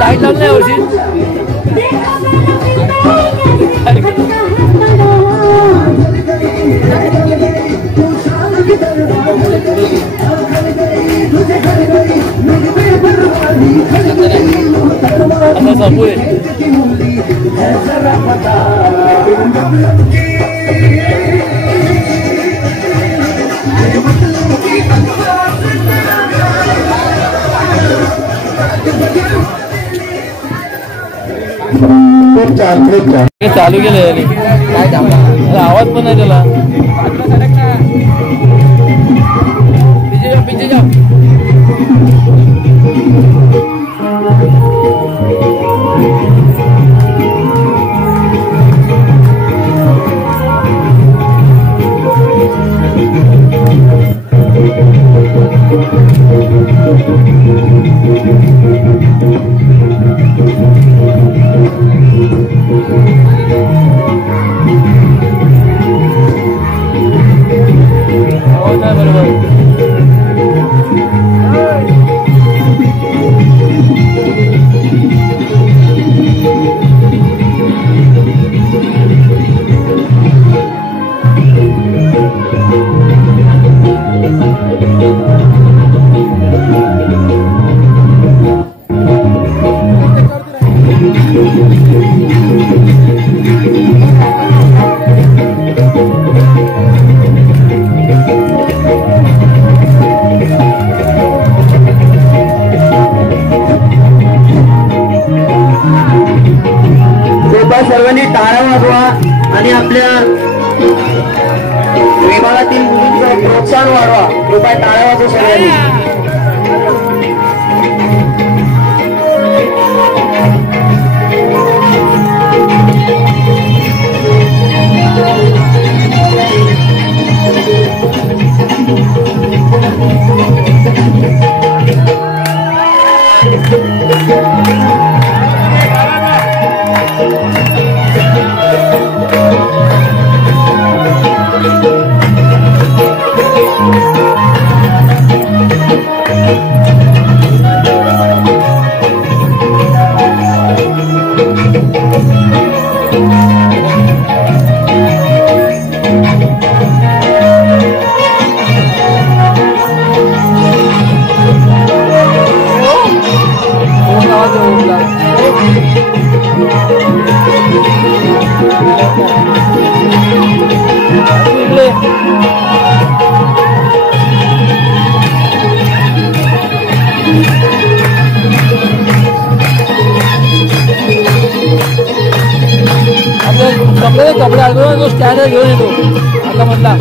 Light डालने और चालू केलं आवाज पण नाही त्याला पीछे जाओ सर्वांनी टाळ्या वाजवा आणि आपल्या विभागातील मुलींचं प्रोत्साहन वाढवा. कृपया टाळ्या वाजवा सर्वांनी. कपडे आलो तो स्टँड घेऊन येतो आता म्हटला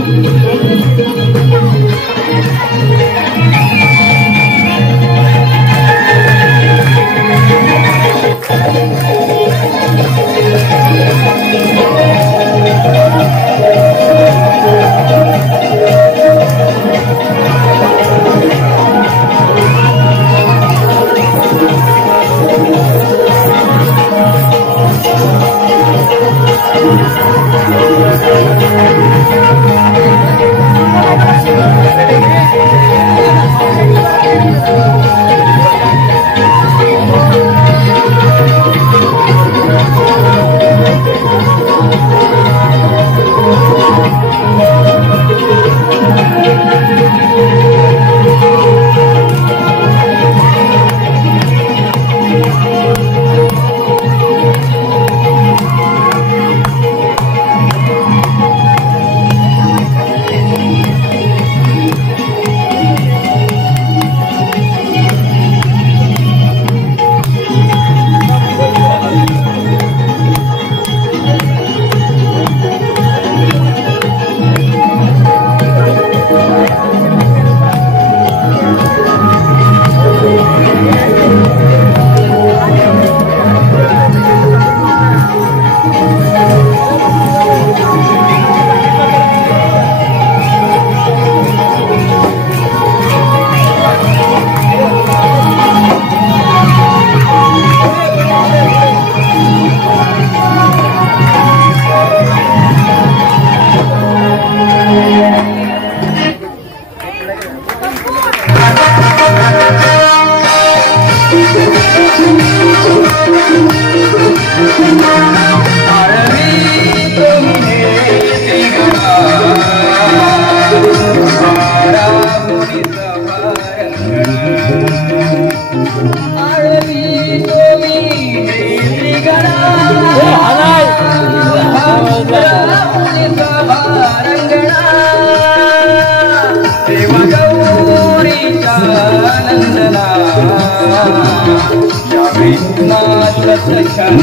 सतक्षण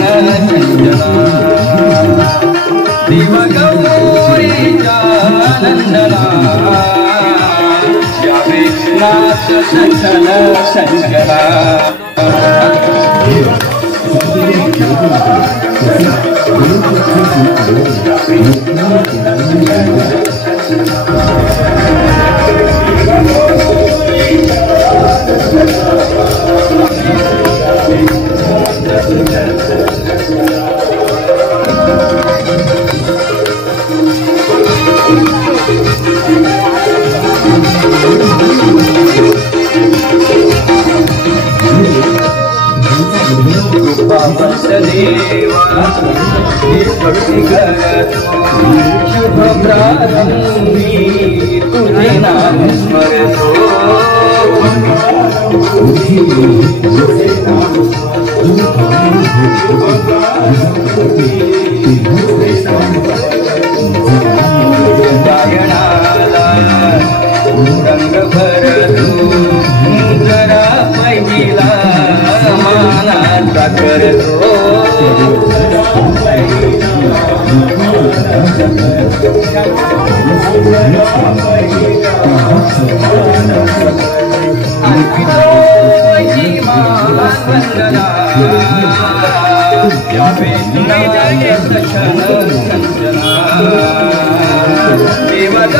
चंचला देवगौरीचा नंदना यावे नाथ सतक्षण चंचला देवा भक्ति करतो शुभ प्रारंभी तुझे नाम स्मरतो गायनाला रंग भरतो जरा पहिला मानाचा करतो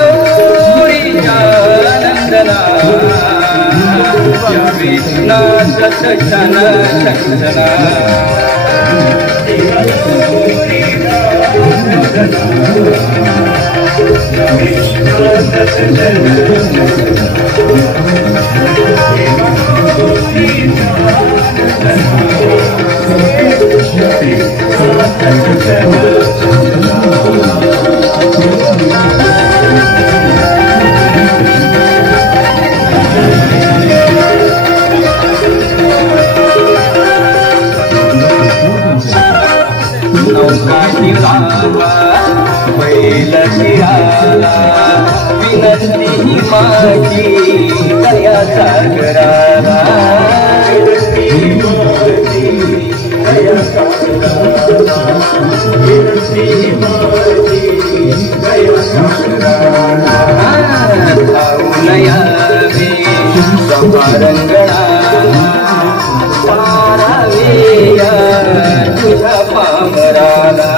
देवगौरीचा नंदना नाथ सतक्षण चंचला बैल शिराला विनंती माझी दया सागराला धावून यावे समारंगणा पारावेया तुझ्या पामराला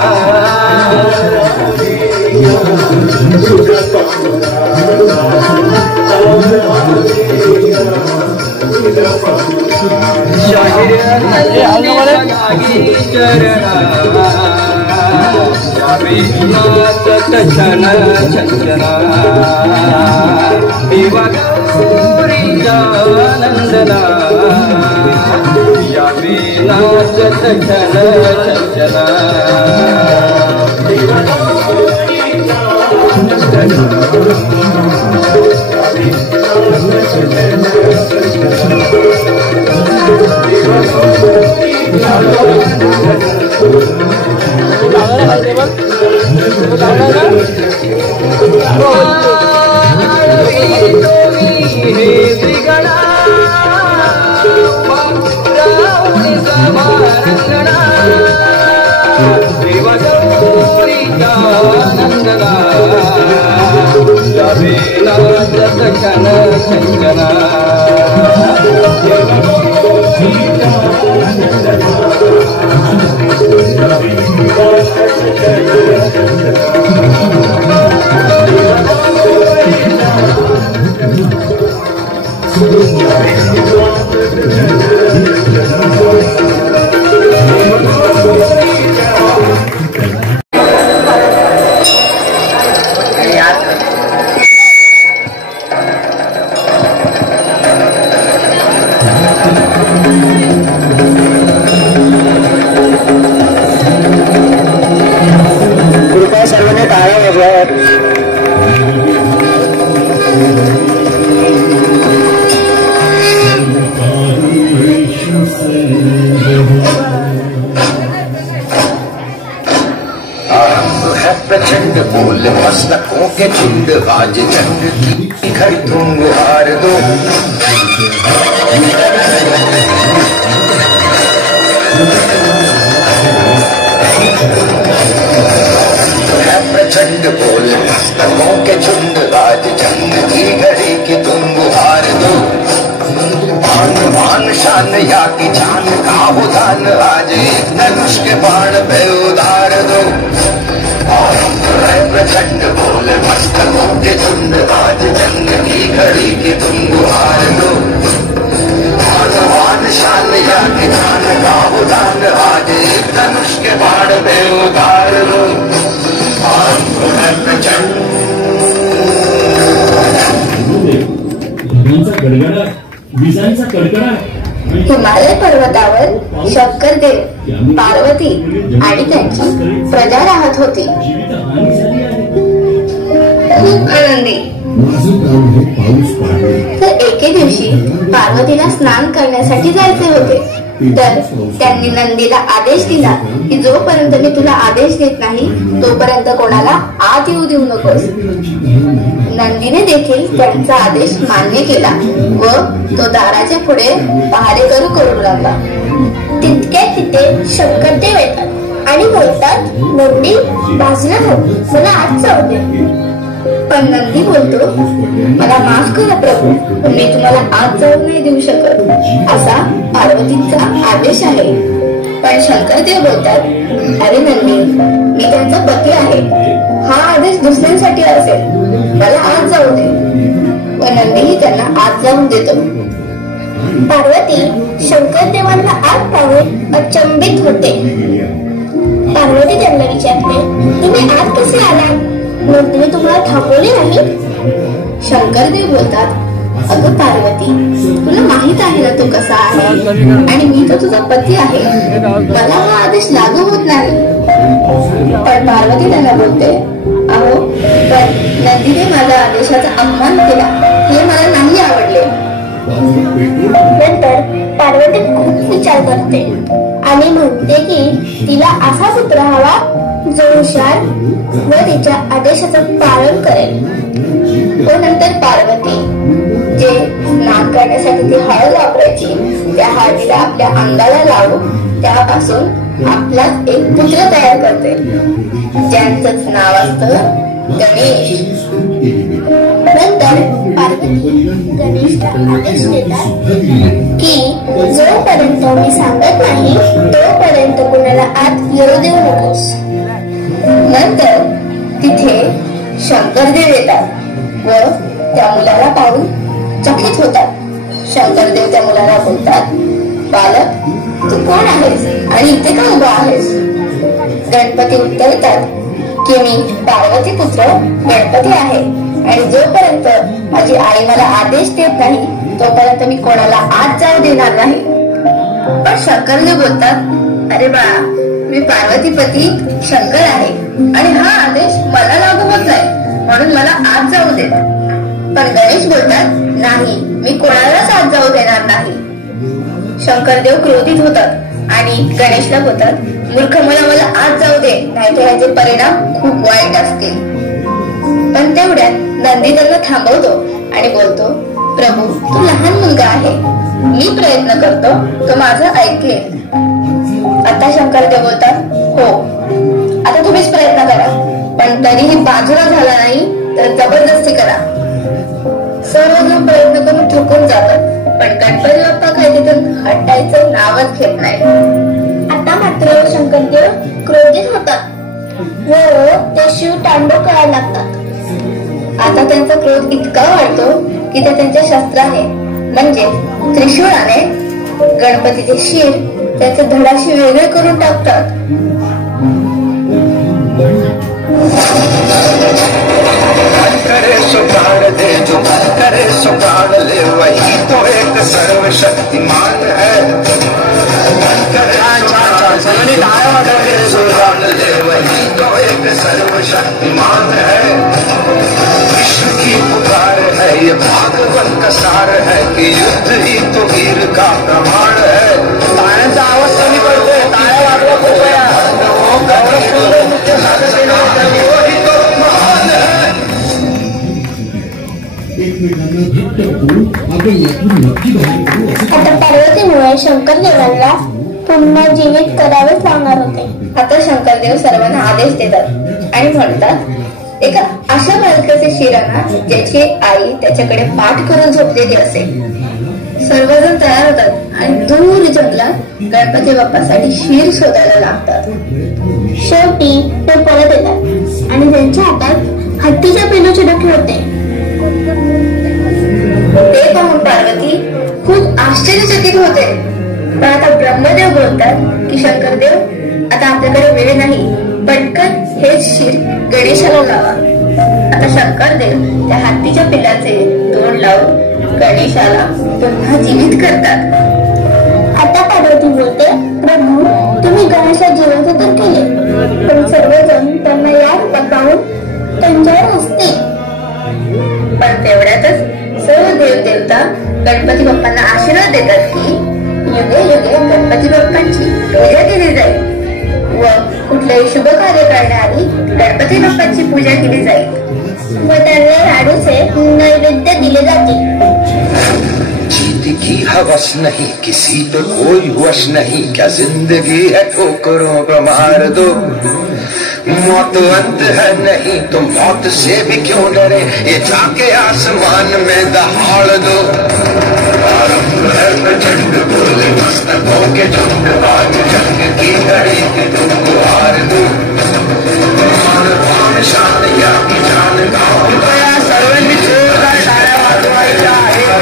सतक्षण चंचला देवगौरीचा नंदना यावे नाथ सतक्षण चंचला देवगौरीचा नंदना यावे नाथ सतक्षण चंचला कृपया सर्वांनी टाळ्या वाजवा. प्रचंड बोल मस्तकों के झुंड बाज चंड की घर तुम गुहार दो. बोले मस्तकों के झुंड आज जंग की घड़ी की तुम गुहार दो। मान मान शान या की जान का हो दान आज एक धनुष के बाण पे उधार दो। प्रचंड बोले मस्तकों के झुंड आज जंग की घड़ी की तुम गुहार दो। मान शान या की जान का हो दान आज एक धनुष के बाण पे उधार दो। प्रचंड विजांचा कडकडाट हिमालय पर्वतावर शंकरदेव, पार्वती आणि त्यांची प्रजा राहत होती. जीवितहानी झाली आहे. खूप आनंदी. तर एके दिवशी पार्वतीला स्नान करण्यासाठी जायचे होते. तर त्यांनी नंदीला आदेश दिला की जोपर्यंत मी तुला आदेश देत नाही तोपर्यंत कोणाला आत येऊ देऊ नकोस. नंदीने देखील त्यांचा आदेश मान्य केला व तो दाराच्या पुढे पहारेकरू करू लागला. तितके तिथे शंकरदेव येतात आणि बोलतात, नंदी बाजूला हो, मला आत जाऊ दे. पण नंदी बोलतो, मला माफ करा प्रभू, पण मी तुम्हाला आत जाऊ नाही देऊ शकत. असा पार्वतीचा आदेश आहे. पण शंकरदेव बोलतात, अरे नंदी, मी त्यांचा पती आहे. हा आदेश दुसऱ्यांसाठी असेल, मला आत जाऊ दे. व नंदीही त्यांना आत जाऊन देतो. पार्वती शंकरदेवांना आत पाहून अचंबित होते. पार्वती त्यांना विचारते, तुम्ही आत कसे आलात? नंदीने तुम्हाला थांबवले नाही? शंकरदेव बोलतात, अगं पार्वती, तुला माहित आहे ना तू कसा आहे आणि मी तर तुझा पती आहे. मला हा आदेश लागू होत नाही. पण पार्वती त्यांना बोलते, अहो पण नंदीने माझ्या आदेशाचा अपमान केला, हे मला नाही आवडले. नंतर पार्वती खूप विचार करते आणि म्हणते की तिला असा पुत्र हवा जो हुशार व तिच्या आदेशाचं पालन करेल. व नंतर पार्वती जे स्नान करण्यासाठी ती हळद वापरायची त्या हळदीला आपल्या अंगाला लावून त्यापासून आपलाच एक पुत्र तयार करते ज्यांचंच नाव असतं गणेश. नंतर पार्वती गणेशला आदेश देतात की जोपर्यंत मी सांगत नाही तोपर्यंत कुणाला आत येऊ देऊ नकोस. नंतर तिथे शंकरदेव येतात व त्या मुलाला पाहून चकित होतात. शंकरदेव त्या मुलाला बोलतात, बालक, तू कोण आहेस आणि इथे का उभा आहेस? गणपती उत्तरतात की मी पार्वती पुत्र गणपती आहे आणि जोपर्यंत माझी आई मला आदेश देत नाही तोपर्यंत मी कोणाला आत जाऊ देणार नाही. पण शंकरदेव बोलतात, अरे बाळा, मी पार्वतीपती शंकर आहे आणि हा आदेश मला लागू होत नाही म्हणून मला आत जाऊ दे. पण गणेश बोलतात, नाही, मी कोणालाच आत जाऊ देणार नाही. शंकरदेव क्रोधित होतात आणि गणेशला बोलतात, मूर्ख मुला, मला आत जाऊ दे, नाहीतर याचे परिणाम खूप वाईट असतील. पण तेवढ्यात नंदी त्यांना थांबवतो आणि बोलतो, प्रभू, तू लहान मुलगा आहे, मी प्रयत्न करतो, तो माझं ऐकेल. आता शंकरदेव बोलतात, हो, आता तुम्हीच प्रयत्न करा, पण तरीही बाजूला झाला नाही तर जबरदस्ती करा. सर्वजण प्रयत्न करून थकून जातात, पण गणपती बाप्पा काही तिथून हटायचं नावच घेत नाही. आता मात्र शंकरदेव क्रोधित होतात व ते शिव तांडव करायला लागतात. आता त्यांचा क्रोध इतका वाढतो की ते त्यांच्या शस्त्राने म्हणजे त्रिशूळाने गणपतीचे शिर त्याचे धडाशी वेगळे करून टाकतात. करे सो प्राण दे, जो करे सो प्राण ले, वही तो एक सर्वशक्तिमान है. करे सो प्राण ले, वही तो एक सर्वशक्तिमान है. विश्व की पुकार है, ये भागवत का सार है कि युद्ध ही तो वीर का प्रमाण है. टाळ्यांचा आवाज कमी पडतोय, टाळ्या वाजवा कृपया. वही तो महान है. आता पार्वतीमुळे शंकरदेवांना पुनर्जीवित करावेच लागणार होते. आता शंकरदेव सर्वांना आदेश देतात आणि म्हणतात, एका अशा बालकाचे शिर आणा ज्याची आई त्याच्याकडे पाठ करून झोपलेली असेल. सर्वजण तयार होतात आणि दूर जंगलात गणपती बाप्पासाठी शिर शोधायला लागतात. शेवटी ते परत येतात आणि त्यांच्या हातात हत्तीच्या पिल्लूचे डोके होते. ते पाहून पार्वती खूप आश्चर्यचकित होते. पण आता ब्रह्मदेव बोलतात की शंकरदेव आता आपल्याकडे वेळ नाही, पटकन हेच शिर गणेशाला लावा. आता शंकरदेव त्या हत्तीच्या पिल्लाचे तोंड लावून गणेशाला पुन्हा जीवित करतात. आता पार्वती बोलते, प्रभू तुम्ही गणेशा जिवंत तर केले, पण सर्वजण त्यांना या रूपात पाहून त्यांच्यावर हसतील. पण तेवढ्यातच सर्व देवदेवता गणपती बाप्पांना आशीर्वाद देतात की युगे युगे गणपती बाप्पांची पूजा केली जाईल व कुठलेही शुभ कार्य करण्याआधी गणपती बाप्पांची पूजा केली जाईल व त्यांना लाडूचे नैवेद्य दिले जातील. जीत की हवस नहीं, किसी पे कोई वश नहीं, क्या जिंदगी है ठोकरों का मार दो. मौत अंत है नहीं तो मौत से भी क्यों डरे, ये जाके आसमान में दहाड़ दो. प्रचंड बोले मस्तकों के झुंड, आज जंग की घड़ी की तुमको हार दो. शान या की जान गाँव गया, सर्वांनी जोरदार टाळ्या वाजवायच्या आहेत.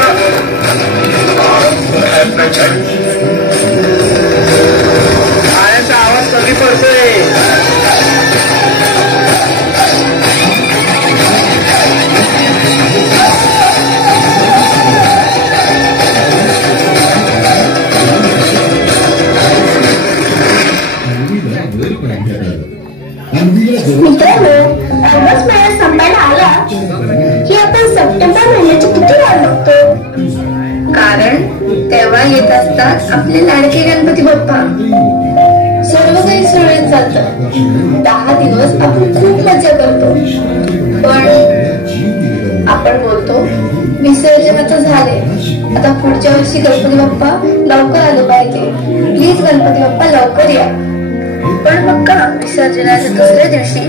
प्रचंड टाळ्यांचा आवाज कमी पडतोय. मित्रांनो, ऑगस्ट महिना संपायला आला की आपण सप्टेंबर महिन्याची किती वाट बघतो. कारण तेव्हा येत असतात आपले लाडके गणपती बाप्पा. सर्व काही सुरळीत चालतं. 10 दिवस आपण खूप मजा करतो. पण आपण बोलतो विसर्जनाचं झाले, आता पुढच्या वर्षी गणपती बाप्पा लवकर आले पाहिजे, प्लीज गणपती बाप्पा लवकर या. पण मग का विसर्जनाच्या दुसऱ्या दिवशी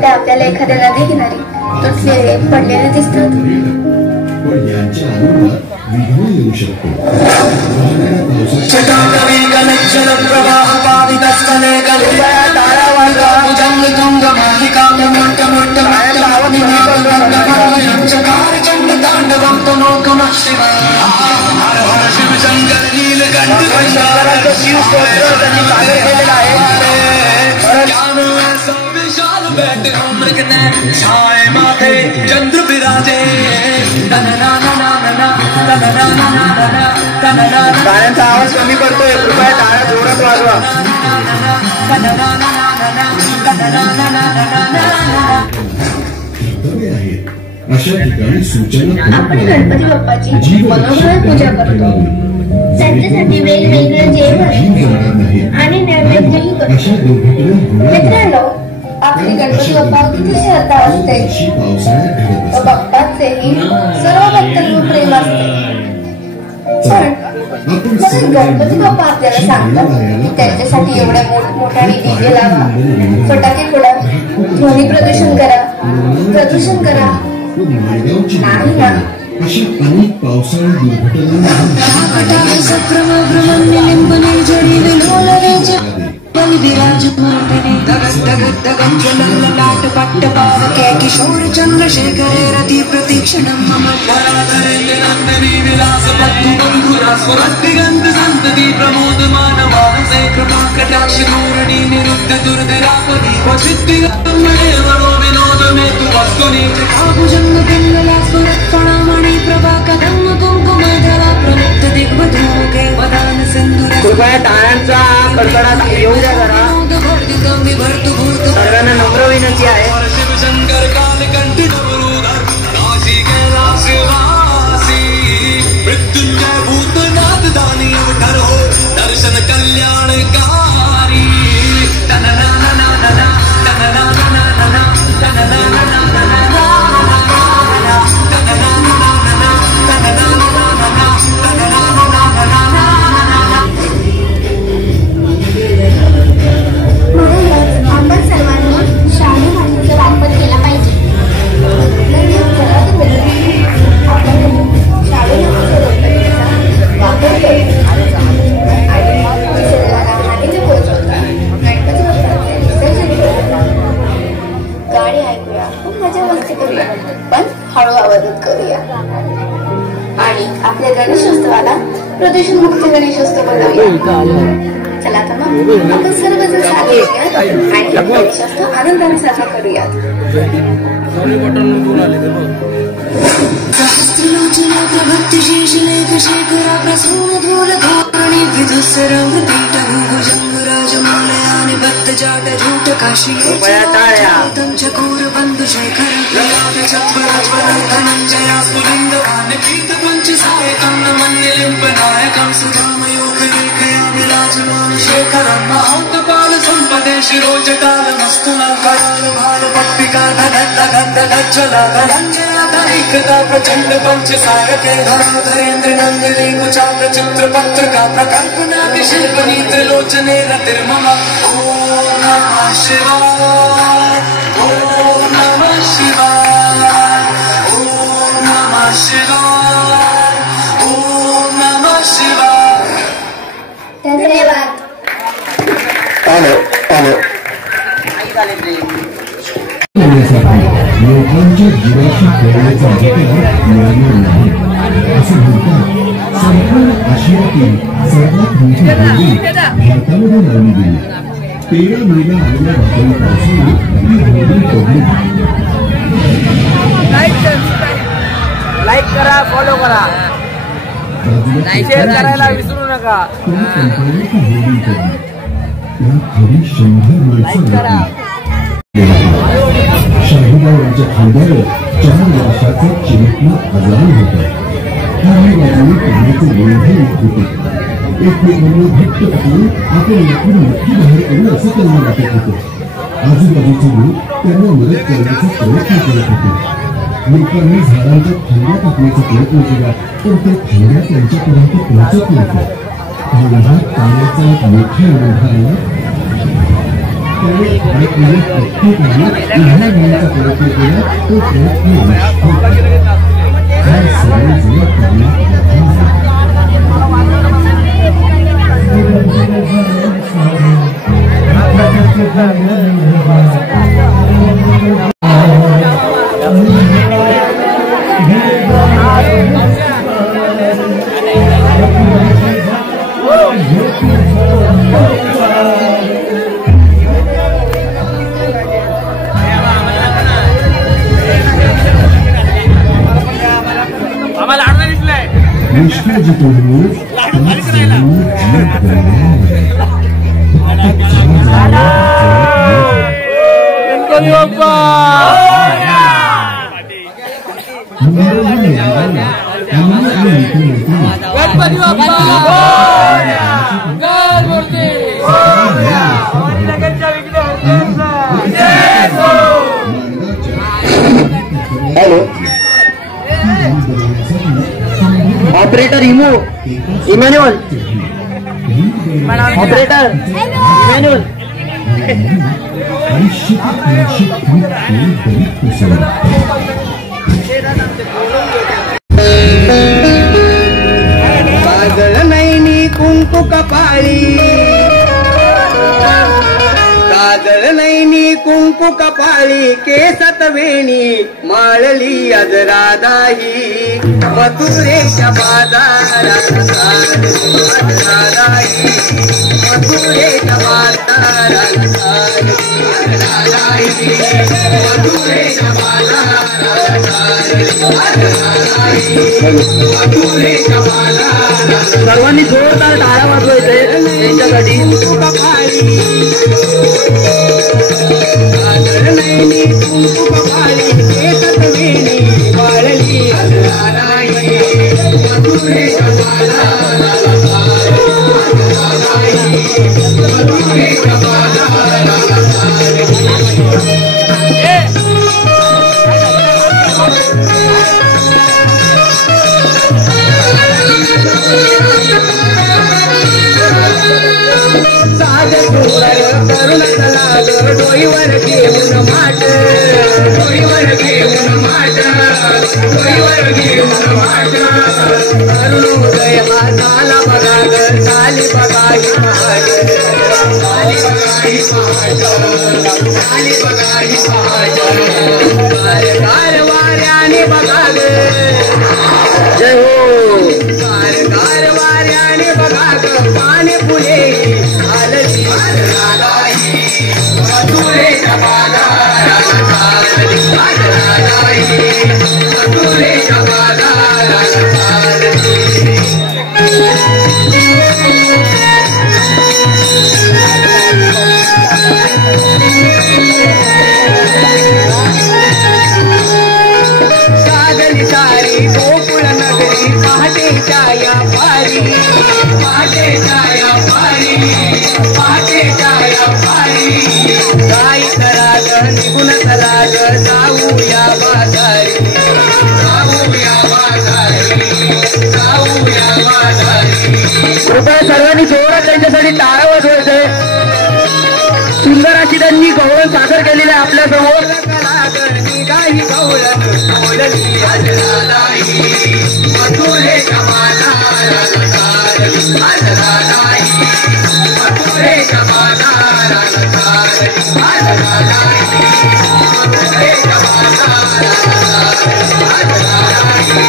ते आपल्याला एखाद्या नदी किनारी तुटलेले पडलेले दिसतात. छाए माथे चंद्र विराजे. टाळ्यांचा आवाज कमी करतोय, कृपया टाळ्या जोरात वाजवा. अशा ठिकाणी सूचना आपण गणपती बाप्पाची मनोभावे पूजा करतो. त्यांच्यासाठी वेगवेगळं जेवण आणि नैवेद्यही करतो. मित्रांनो, आपली गणपती बाप्पा किती श्रद्धा असते व बाप्पाचेही सर्व भक्तांवर प्रेम असते. पण गणपती बाप्पा आपल्याला सांगतात की त्यांच्यासाठी एवढ्या मोठमोठ्याने डीजे लावा, फटाके फोडा, ध्वनी प्रदूषण करा. नाही ना. अशा अनेक पावसाळी किशोर चंद्रशेखरे रति प्रतीक्षणं मम नंदनी विलास बंधुरा स्वरदिगंत संतति प्रमोद मानवानसे कृपा कटाक्ष धोरणी निरुद्ध दुर्धरापदी वसिद्धिगतमणे वरो विनोद में तु वस्तुनि भुजंग पिंगला स्वरत्फणामणि प्रभा कदम कुंकुमधरा प्रमुक्त दिग्वधूके वदान सिंधुर. कृपया टाळ्यांचा कडकडाट येऊ द्या जरा. सर्वांना नम्र विनंती आहे. शिवशंकर कालकंठी नवरूधर काशी कैलासवासी मृत्युंजय भूतनाथ दानी अवतार हो दर्शन कल्याणकारी. करूया आणि आपल्या गणेशोत्सवाला प्रदूषणमुक्त गणेशोत्सव बनवूया. चला तर मग आपण सर्वजण साजरे करूयात आणि गणेशोत्सव आनंदाने साजरा करूयात. प्रचंड पंच सारथे धरेंद्र नंदिनी कुचाग्र चित्र पत्रका प्रकल्पना शिल्पनी त्रिलोचने रतिर्ममा. ओम नमः शिवाय, ओम नमः शिवाय, ओम नमः शिवाय, ओम नमः शिवाय. धन्यवाद. लोकांच्या जीवाशी खेळण्याचा अधिकार मिळाला नाही असं म्हणतात. संपूर्ण आशियातील सर्वात मोठी होळी भारतामध्ये लावली गेली. 13 मेला आलेल्या वादळी पावसाने ही होळी पडली. लाईक करा, फॉलो करा, शेअर करायला विसरू नका. त्या कंपनीने ती होळी पडली. त्या घरी 100 माणसं शाहीरावांच्या खांद्यावर 4 वर्षाचा चिमटला आजार होता. काही बाजूने पाण्याचे बोलही होते. एकमेकांना घट्ट पकडून आपण यातून नक्की बाहेर पडू असं त्यांना वाटत होतं. आजूबाजूचे लोक त्यांना मदत करण्याचा प्रयत्न करत होते. लोकांनी झाडांच्या फांद्या टाकण्याचा प्रयत्न केला पण त्या फांद्या त्यांच्यापर्यंत पोहोचत नव्हत्या. एवढ्यात पाण्याचा एक मोठा ओढा आला. प्रयत्न केला तो ऑपरेटर इमॅन्युअल ऑपरेटर इमॅन्युअल काजळ नैनी कुंकू कपाळी, काजळ नैनी कुंकू कपाळी, केसात वेणी माळली आज राधाई, मथुरेच्या बाजारात राधाई, मथुरेच्या बाजारात राधाई, मथुरेच्या बाजारात मथुरेच्या बाजारात. सर्वांनी जोरदार टाळ्या वाजवायचे त्यांच्यासाठी. नैनी कुंकू कपाळी, केसात वेणी माळली आज राधाई, मथुरेच्या बाजारात मथुरेच्या बाजारात. साज सुंदर करुण कला डोईवर घेऊन माट डोईवर घेऊन माट डोईवर घेऊन माट अरुणोदय हा झाला बघा ग झाली बघा ही पहाट झाली बघा ही पहाट झाली बघा ही पहाट कार वाऱ्याने बघा ग जय हो कार वाऱ्याने बघा ग पाणी फुले आलती मधुरे जमाना मधुरे जमाना सागली सारी गोकुळ नगरी पहाटेच्या या पारी पहाटेच्या या पारी पहाटेच्या या पारी काय कराग निघून चलाग जाऊया बाजारी जाऊया बाजारी जाऊया बाजारी कृपया सर्वांनी जोरात त्यांच्यासाठी टाळ्या वाजवायचंय. सुंदर अशी त्यांनी गौरव सादर केलेला आहे आपल्या समोर. काही गौरव बोलली आजलाही मधुरे जमाना आजलाही मधुरे जमाना आजलाही मधुरे जमाना आजलाही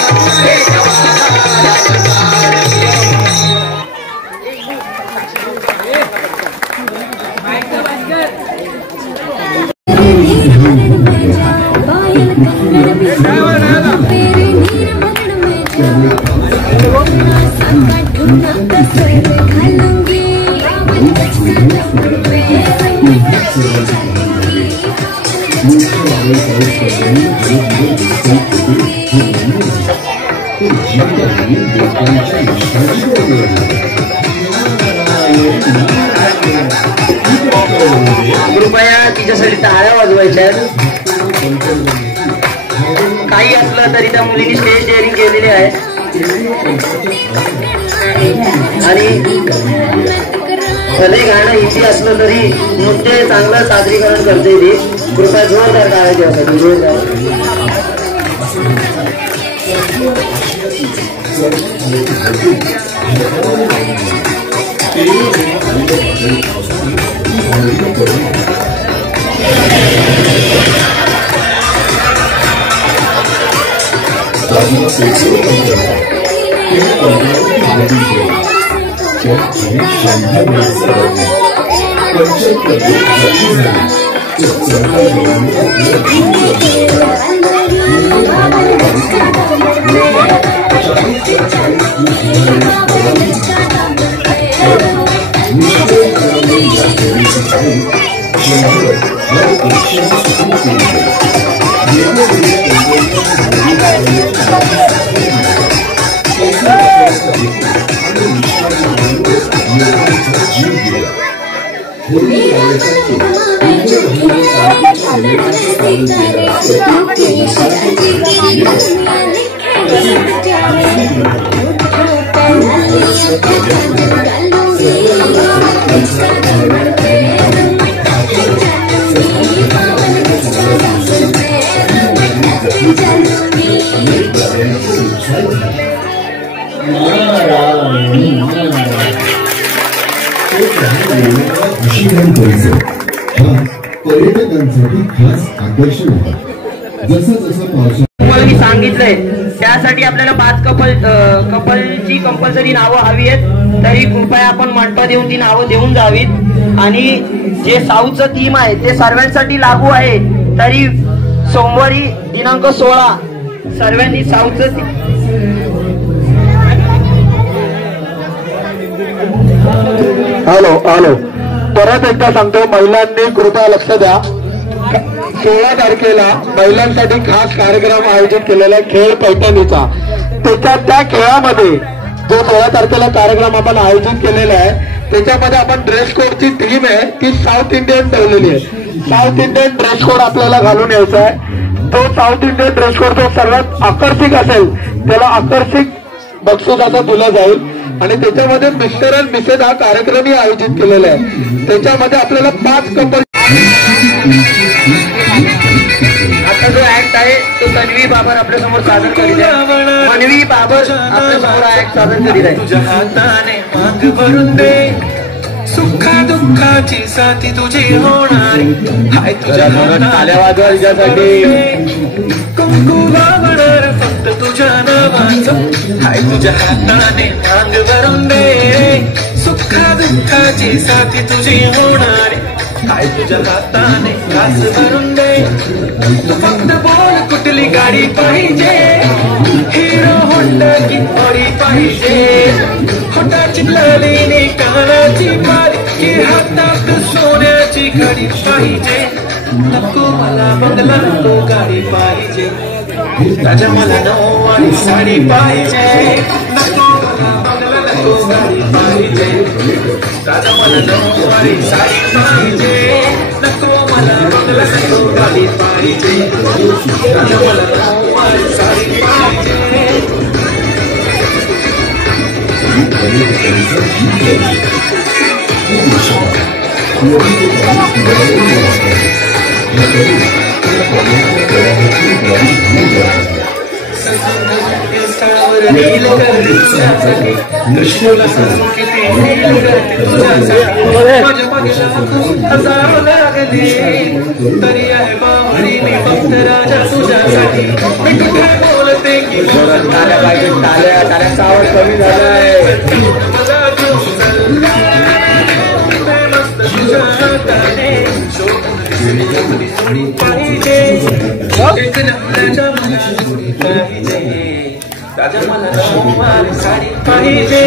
मधुरे कृपया तिच्यासाठी टाळ्या वाजवायच्या. काही असलं तरी त्या मुलीने स्टेज डेअरिंग केलेली आहे आणि भले गाणं हिंदी असलं तरी नृत्य चांगलं सादरीकरण करते ती. कृपया जोरदार टाळ्या द्यासाठी जोरदार. पर्यटकांसाठी खास आकर्षण आहे. जसं जसं पावसाळ्यात तुम्हाला मी सांगितलंय त्यासाठी आपल्याला 5 कपलची कंपल्सरी नावं हवी आहेत. तरी कृपया आपण मंडप देऊन ती नावं देऊन जावीत. आणि जे साऊथचं थीम आहे ते सर्वांसाठी लागू आहे. तरी सोमवारी दिनांक 16 सर्वांनी साऊथचं हॅलो परत एकदा सांगतो, महिलांनी कृपया लक्ष द्या. 16 तारखेला महिलांसाठी खास कार्यक्रम आयोजित केलेला आहे खेळ पैठणीचा. त्या खेळामध्ये जो 16 तारखेला कार्यक्रम आपण आयोजित केलेला आहे त्याच्यामध्ये आपण ड्रेस कोडची थीम आहे ती साऊथ इंडियन ठेवलेली आहे. साऊथ इंडियन ड्रेस कोड आपल्याला घालून यायचा आहे. तो साऊथ इंडियन ड्रेस कोड जो सर्वात आकर्षक असेल त्याला आकर्षक बक्षीस असं दिलं जाईल. आणि त्याच्यामध्ये मिस्टर अँड मिसेस हा कार्यक्रमही आयोजित केलेला आहे. त्याच्यामध्ये आपल्याला 5 कपल. आता जो ऍक्ट आहे तो तन्वी बाबर आपल्या समोर सादर करीत आहे. तन्वी बाबर आपल्या समोर ऍक्ट सादर करीत आहे. तुझ्या हाताने माग भरून दे, सुखा दुःखाची साथी तुझी होणारी, हाय तुझ्या कुंकू वावणार फक्त तुझ्या नावाचं, हाय तुझ्या हाताने माग भरून दे, सुखा दुःखाची साथी तुझी होणारी, हाय तुझ्या हाताने घास भरून दे. तू फक्त बोल कुठली गाडी पाहिजे, हिरो होंडा की ऑडी पाहिजे, होटाची लालीने कानाची बारी की हातात सोन्याची घडी पाहिजे. नको मला बंगला नको गाडी पाहिजे, राजा मला नऊवारी साडी पाहिजे. नको मला बंगला नको गाडी पाहिजे, राजा मला नऊवारी साडी पाहिजे. नको मला बंगला नको गाडी पाहिजे, राजा मला नऊवारी साडी पाहिजे. कृष्णाला किती माझ्या मागेला हजारो लागले, तरी आहे बावरी मी फक्त राजा तुझ्यासाठी. मी कुठे बोलते की टाळ्याचा आवाज कमी झालाय. मला घेऊन मस्त तुझ्या हाताने सोडी पाहिजे, एक नवऱ्याच्या मनात जोडी पाहिजे, राजा मला नऊवारी साडी पाहिजे.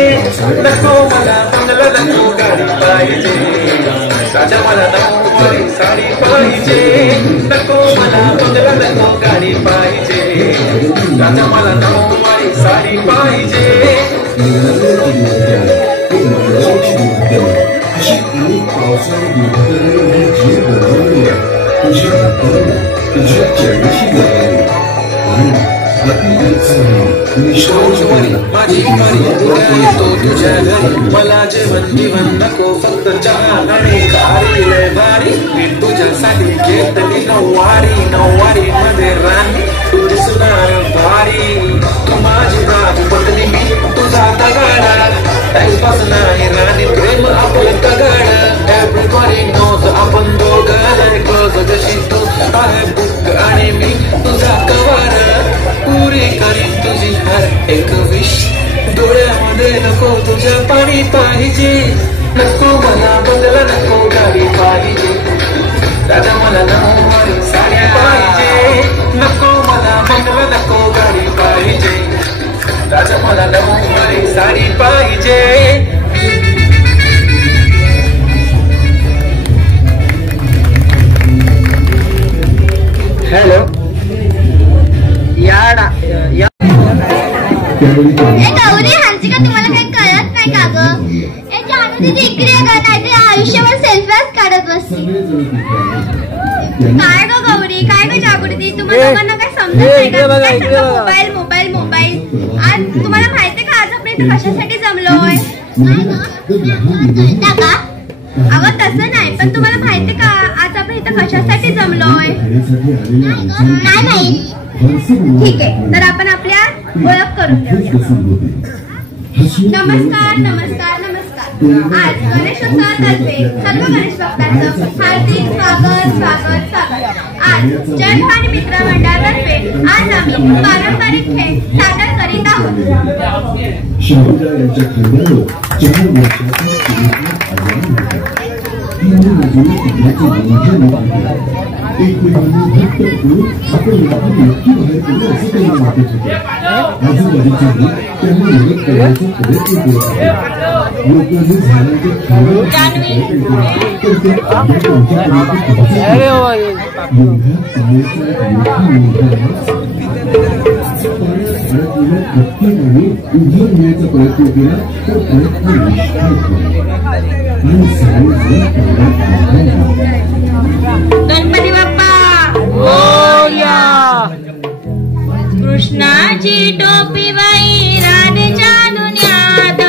नको मला बंगला नको गाडी पाहिजे, राजा मला नऊवारी साडी पाहिजे. नको मला बंगला नको गाडी पाहिजे, राजा मला नऊवारी साडी पाहिजे. माझी तो तुझ्या घरी मला जेवण जीवन नको, फक्त चहा आणि खारी लय भारी. मी तुझ्यासाठी घेतली नऊवारी, नऊवारी मध्ये राणी तू दिसणार भारी. तू माझी बाजू बदली मी तुझा दगाडा, टाइमपास नाही राणी प्रेम आपलं दगाड. एव्हरीबॉडी नोज आपण दोघं क्लोज, जशी तू आहे बुक आणि मी तुझा कवर, पुरी करीन तुझी हर एक विश. डोळ्यामध्ये नको तुझ्या पाणी पाहिजे, नको मला बंगला नको गाडी पाहिजे, राजा मला नऊवारी साडी पाहिजे. नको मला बंगला नको गाडी पाहिजे, राजा मला नऊवारी साडी पाहिजे. हॅलो या गौरी हांची का तुम्हाला काही कळत नाही का ग? इकडे नाही आयुष्यभर सेल्फ्याच काढत बसते. काय ग गौरी, काय ग जागृती, तुम्हाला लोकांना काय समजत नाही का? Mobile mobile mobile. आज तुम्हाला माहितीये का आज आपण इथे कशासाठी जमलोय? अगं तसं नाही, पण तुम्हाला माहितीये का आज आपण इथे कशासाठी जमलोय? नाही माहित. ठीक आहे, तर आपण आपल्या ओळख करून देऊया. नमस्कार नमस्कार नमस्कार. आज गणेशोत्सवातर्फे सर्व गणेश भक्तांचं हार्दिक स्वागत स्वागत स्वागत. आज जय भवानी मित्र मंडळातर्फे आज आम्ही पारंपरिक खेळ सादर करीत आहोत. एक महिन्याने भक्त करून आपण लोकांना नक्की बाहेर पडलं असं त्यांना वाटत होतं. आजूबाजूचे लोक त्यांना मदत करण्याचा प्रयत्न करत होते. लोकांनी झाडांचे खावं प्रयत्न तर ते त्यांच्यापर्यंत पोहोचत एवढ्या समोरचा मोठा अडकलेल्या प्रत्येकाने उभं राहण्याचा प्रयत्न केला तर प्रयत्न निष्फळ झाला आणि सर्वजण गणपती बाप्पा मोरया. कृष्णाची टोपी बाई राधेच्या दुनियात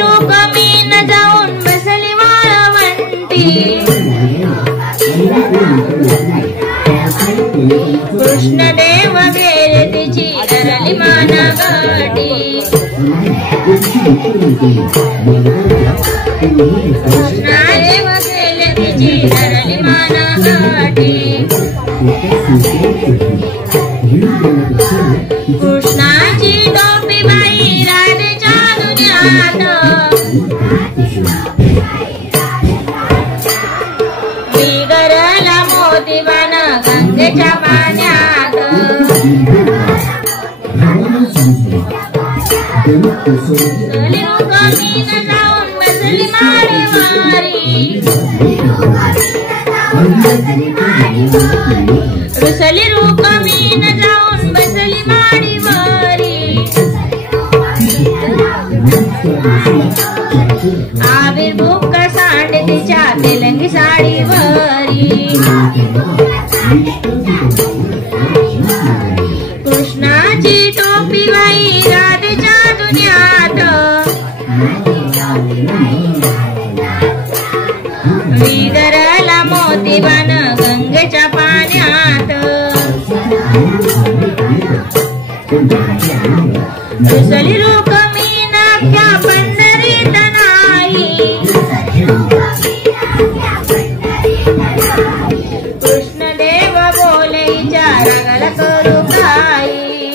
रुक्मिण जाऊन बसली वाळवंटी कृष्णदेव गेले तिची धरली मानगटी कृष्णदेव गेले तिची धरली मानगटी कृष्णाची टोपी बाई राधेच्या दुनियात बिगरला मोतीबान गंगेच्या पाण्यात रुक्मिण जाऊन बसली माडीवारी रुसली रुक्मिण जाऊन बसली माडीवारी आविर्भूक सांड तिच्या तेलंगी साडीवरी कृष्णाची टोपी बाई राधेच्या दुनियात विगरला मोतीबान गंगेच्या पाण्यात रुसली रुक्मिण अख्ख्या पंढरीत नाही कृष्णदेव बोले रागाला करू काही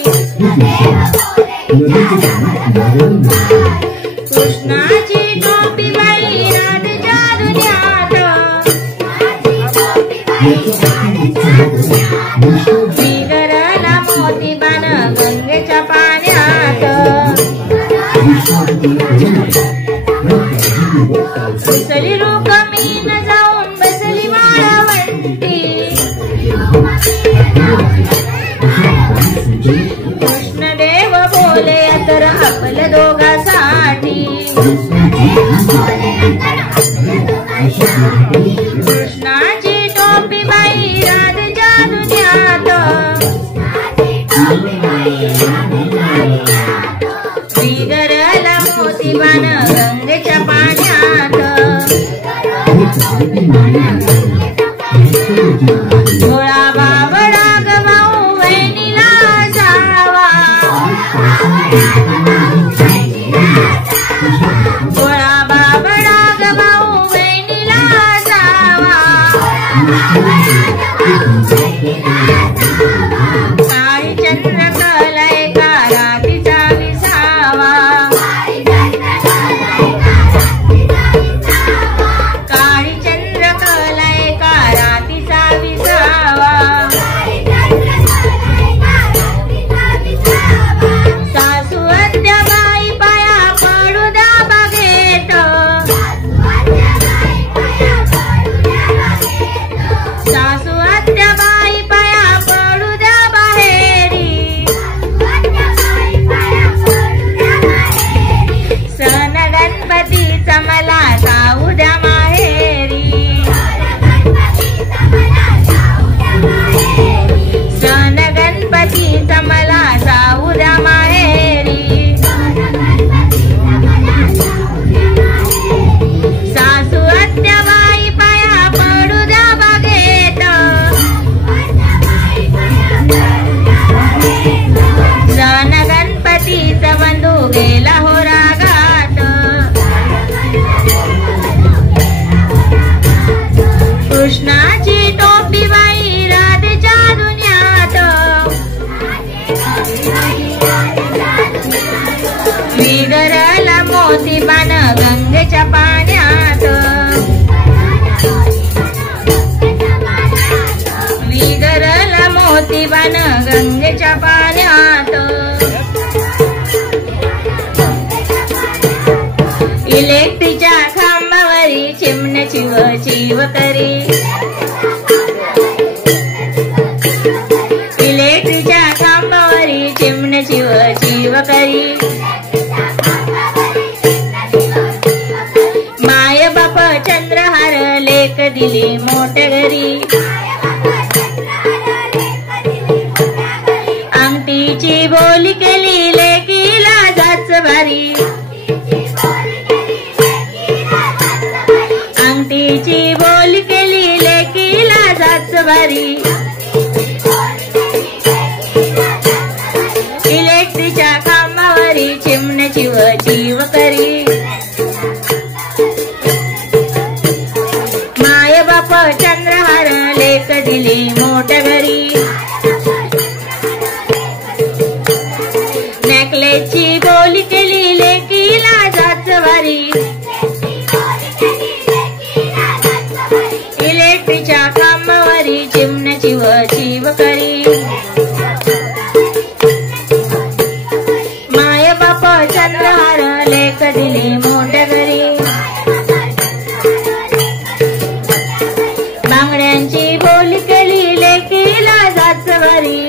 कृष्णाची टोपी बाई राधेच्या दुनियात बिगरला मोतीबान गंगेच्या पाण्यात रुसली रुक्मिण जाऊन बसली वाळवंटी कृष्णदेव बोले तर आपलं दोघांसाठी कृष्णाची टोपी बाई राधेच्या दुनियात बिगरला मोतीबान गंगेच्या पाण्यात भोळा बाबडा गमाऊ वहिनीला जावा भोळा बाबडा गमाऊ वहिनीला जावा काळी चंद्रकला एका रातीचा विसावा काळी चंद्रकला एका रातीचा विसावा सासू अद्याबाई पाया पडू द्या बागेत सासू अद्याबाई पाया पडू द्या बाहेरी सण गणपतीचा मला जाऊ द्या माहेरी सण गणपतीचा मला जाऊ द्या माहेरी सासू अद्याबाई पाया पडू द्या बागेत सण गणपतीचा बंधू गेला हो रागात कृष्णाची टोपी बाई राधेच्या दुनियात विगरला मोतीबान गंगेच्या पाण्यात विगरला मोतीबान गंगेच्या पाण्यात इलेक्ट्रिकच्या खांबावरी चिमण्या चिव चिव करी इलेक्ट्रिकच्या खांबावरी चिमण्या चिव चिव करी माय बाप चंद्रहार लेक दिली मोठ्या घरी अंगठीची बोली केली लेकीला जाच भारी लेक दिली मोठ्या घरी नेकलेसची बोली केली लेकीला जाचवारी इलेक्ट्रिकच्या कामावरी चिमण्याची व चिव करी माय बाप चंद्रहार लेक दिली मोठ्या घरी बांगड्यांची बोली केली लेकीला जाचवारी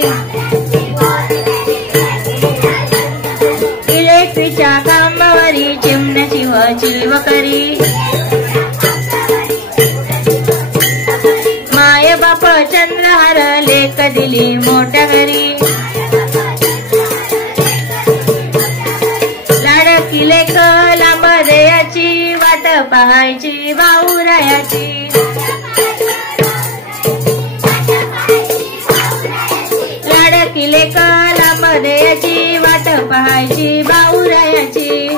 इलेक्ट्रिकच्या कामावरी चिमण्याची व चिव करी माय बाप चंद्रहार लेक दिली मोठ्या घरी लाडकी लेक लांब देयाची वाट पाहायची भाऊरायाची लाडकी लेक लांब देयाची वाट पाहायची भाऊरायाची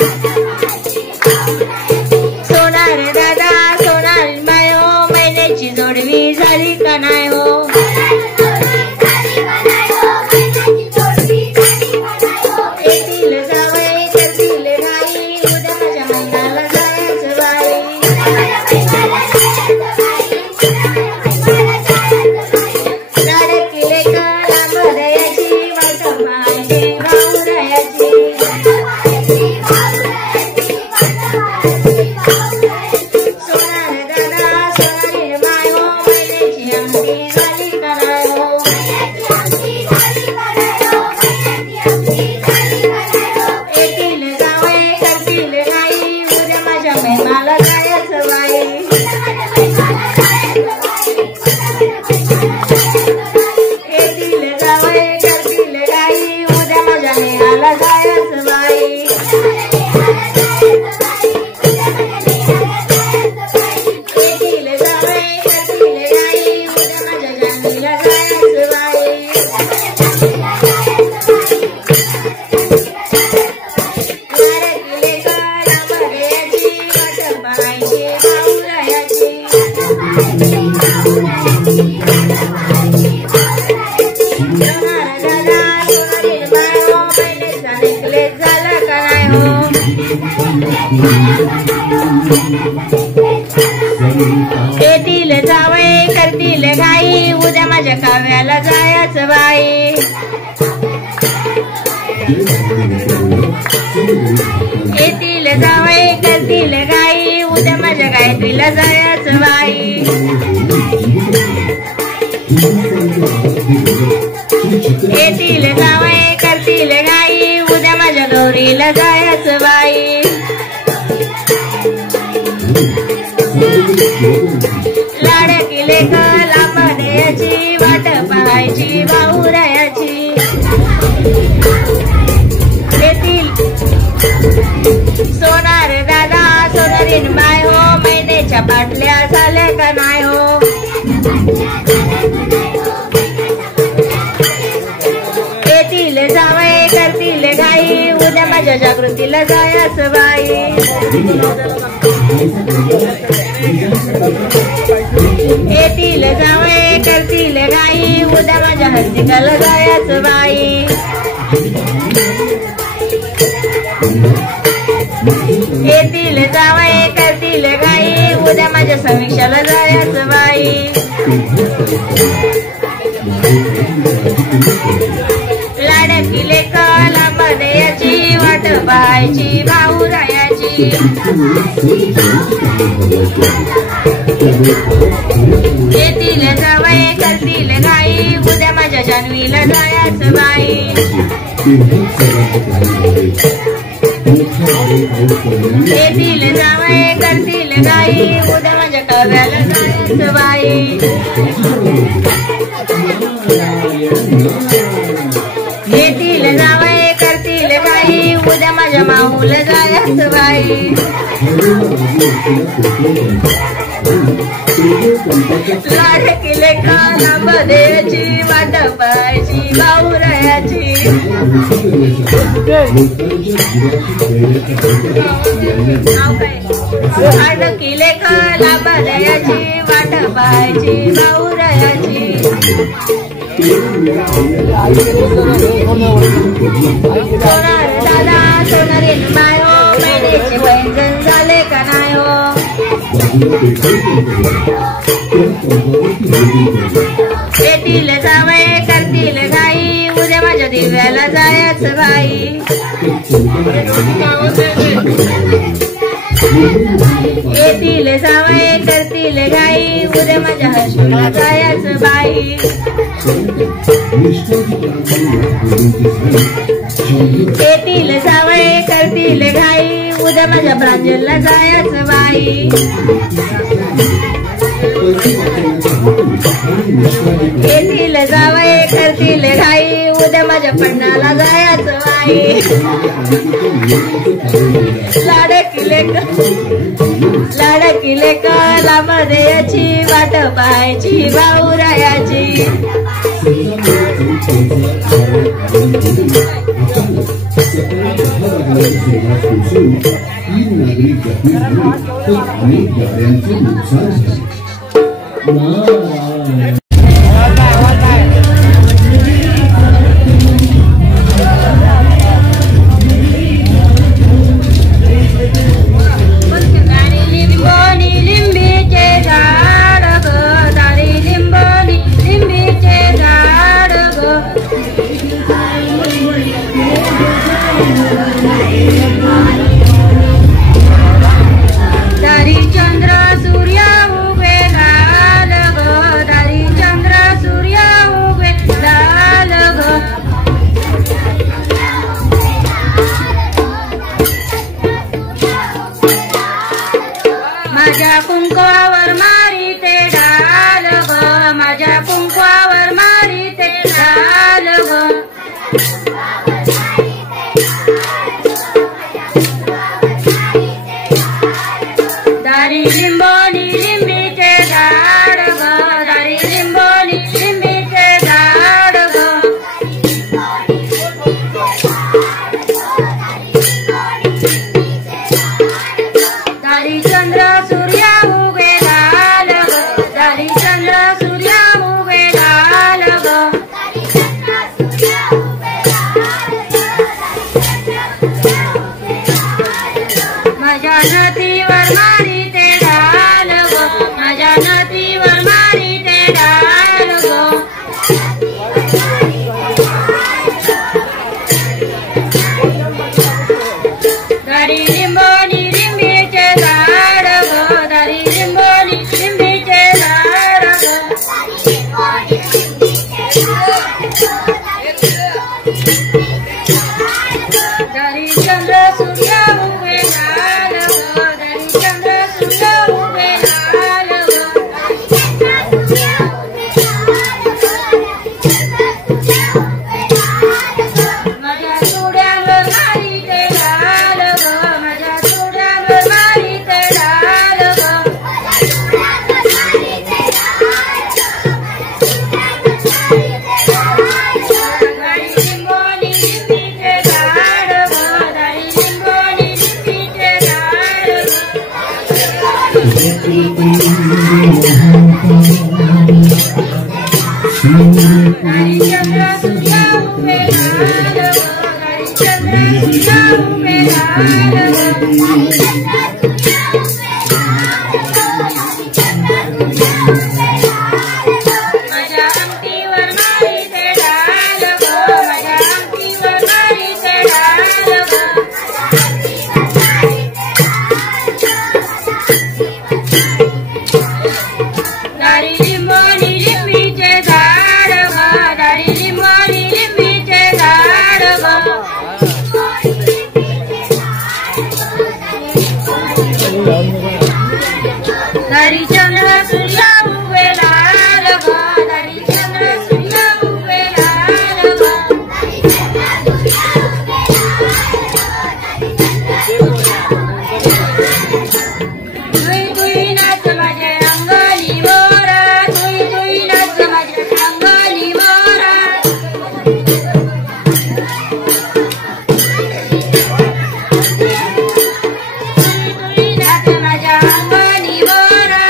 सोनार दादा सोनार मायो महिन्याची जोडवी झाली का नाही हो येतील जावई करतील घाई उद्या माझ्या महिन्याला जायचं बाई लाडकी लेक लांब दयाची वाट पाहायची भाऊरायाची सोनार दादा सोनारी मायो महिन्याची अंगठी झाली का नाही हो येतील जावई करतील घाई उद्या माझ्या महिन्याला जायचं बाई येतील जावई करतील घाई उद्या माझ्या महिन्याला जायचं बाई येतील जावई करतील घाई उद्या माझ्या जानवीला जायचं बाई लाडकी लेक लांब देयाची वाट पाहायची भाऊरायाची सोनार दादा सोनारी मायो महिन्याचा नेकलेस झाला का नाही हो येतील जावई करतील घाई उद्या माझ्या काव्याला जायचं बाई येतील जावई करतील घाई उद्या माझ्या गायत्रीला जायचं बाई येतील जावई करतील घाई उद्या माझ्या गौरीला जायचं बाई लाडकी लेक लांब देयाची वाट पाहायची भाऊरायाची येतील सोनार दादा सोनारीन माय हो महिन्याच्या पाटल्या झाल्या का नाही हो येतील जावई करतील घाई उद्या माझ्या जागृतीला जायचं बाई येतील जावई करतील घाई उद्या माझ्या हस्तिकाला जायचं बाई येतील जावई करतील घाई उद्या माझ्या समीक्षाला जायचं बाई लाडकी लेक लांब देयाची वाट पाहायची भाऊरायाची येतील जावई करतील घाई उद्या माझ्या जानवीला जायचं बाई येतील जावई करतील घाई उद्या माझ्या काव्याला जायचं बाई येतील जावई करतील घाई उद्या माझ्या माऊला जायचं बाई लाडकी लेक लांब देयाची वाट पाहायची भाऊरायाची लाडकी लेक लांब देयाची वाट पाहायची भाऊरायाची सोनार दादा सोनारी माय हो महिन्याचे वंजन झाले का नाही हो येतील जावय करतील घाई उद्या माझ्या दिव्याला जायचं बाई येतील जावय करतील घाई उद्या माझ्या हसूला जायचं बाई येतील जावय करतील घाई उद्या माझ्या प्रांजलला जायचं बाई येतील जावय करतील घाई उद्या माझ्या पन्नाला जायचं बाई लाडकिले कलामध्ये याची वाट पाहायची भाऊरायाची माझ्या कुंकवावर मारी ते डाल ग माझ्या कुंकवावर मारी ते डाल ग दारी लिंबोनी लिंबीचे झाड ग दारी लिंबोनी लिंबीचे झाड ग दारी चंद्र सूर्य उगे लाल ग दारी चंद्र सूर्य उगे लाल ग माझ्या नदीवर मारी ते डाल ग माझ्या नदीवर मारी ते डाल ग दारी लिंबोनी लिंबीचे झाड ग दारी लिंबोनी लिंबीचे झाड ग दारी चंद्र सूर्य उगे लाल ग दारी चंद्र सूर्य उगे लाल माझ्या चुड्यांवर मारी ते डाल ग माझ्या चुड्यांवर मारी ते डाल ग दारी लिंबोनी लिंबीचे झाड ग दारी लिंबोनी लिंबीचे झाड दारी चंद्र सूर्य उगे लाल ग दारी चंद्र सूर्य उगे लाल माझ्या अंगठीवर मारी ते डाल ग माझ्या अंगठीवर मारी ते डाल ग दारी लिंबोनी लिंबीचे झाड ग दारी लिंबोनी लिंबीचे झाड ग दारी चंद्र सूर्य उगे लाल ग दारी चंद्र सूर्य उगे लाल ग तुई तुई नाच माझ्या अंगाली मोरा तुई तुई नाच माझ्या अंगाली मोरा तुई तुई नाच माझ्या अंगाली मोरा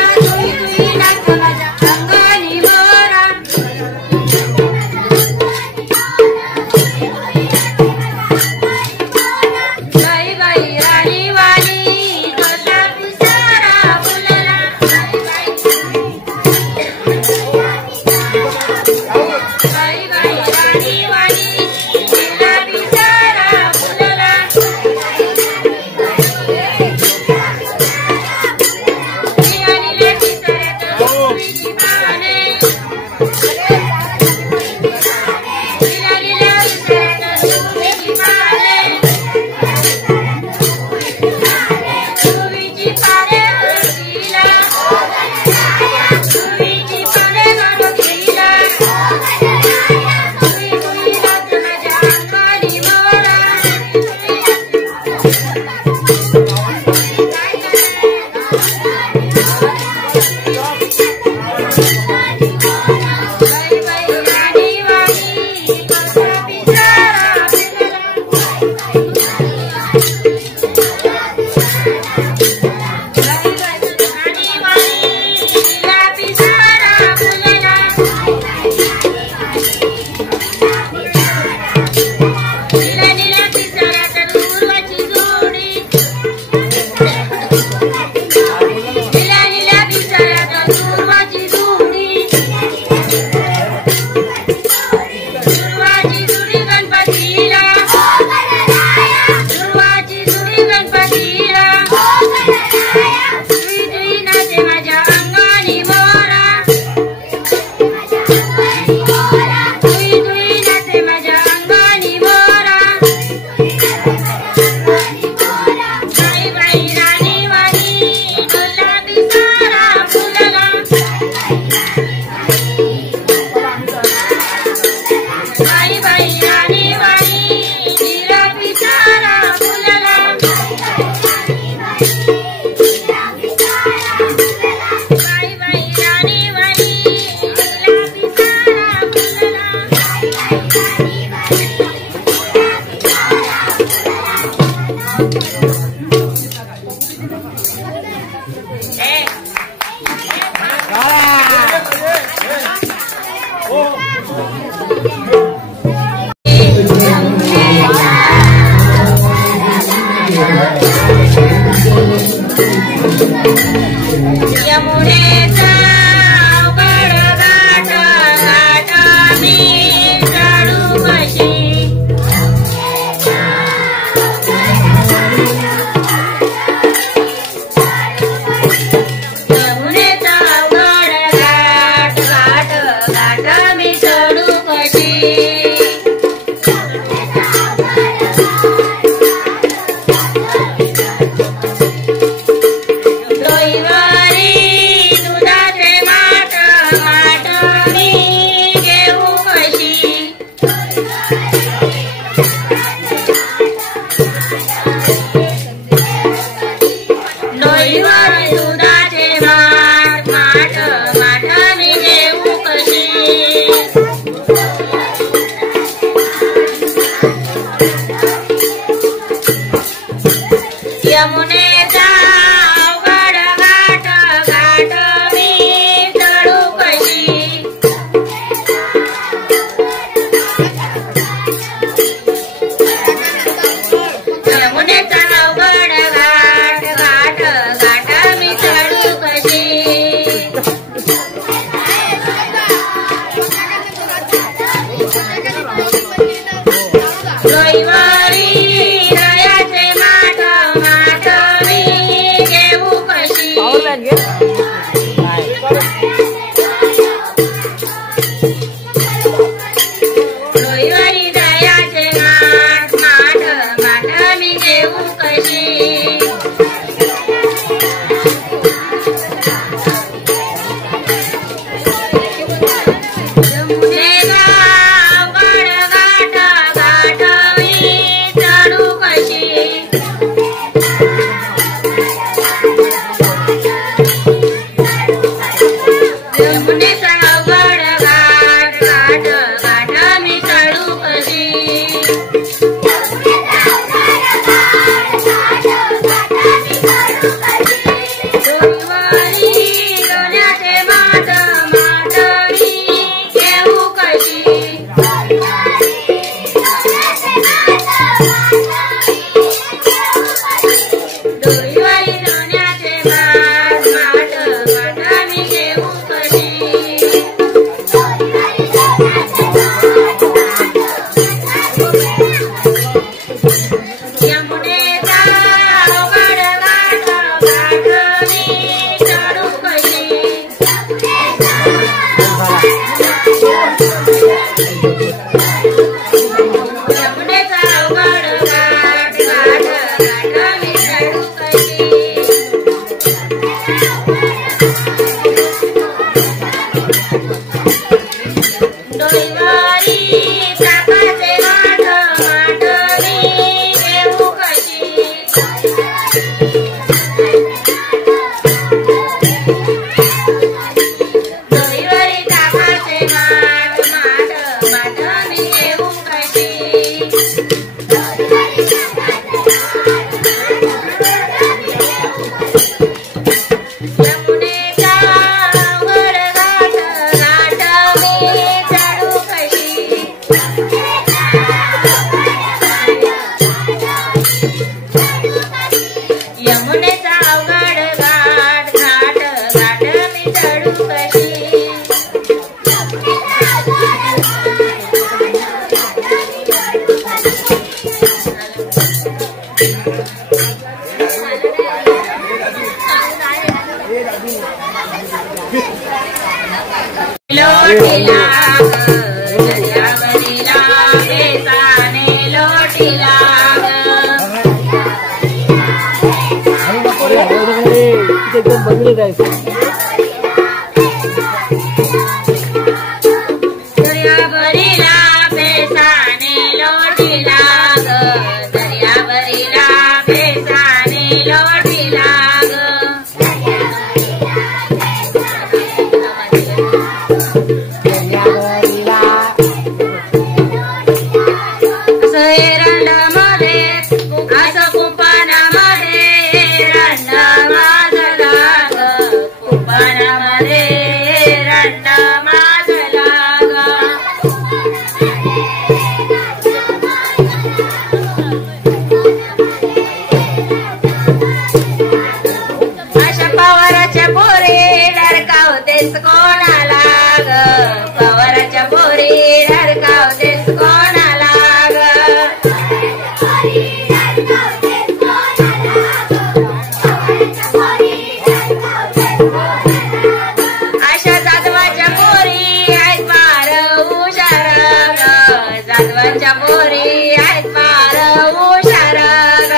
लोटीला दर्यावरीला बेसाने लोटीला एकदम बदली जायचं दर्यावरीला बेसाने लोटीला दर्यावरीला बेसाने लोटीला कोणाला ग पवाराच्या पोरी धरकावतेस कोणाला ग अशा जाधवाच्या पोरी आहेत फार हुशार ग जाधवाच्या पोरी आहेत फार हुशार ग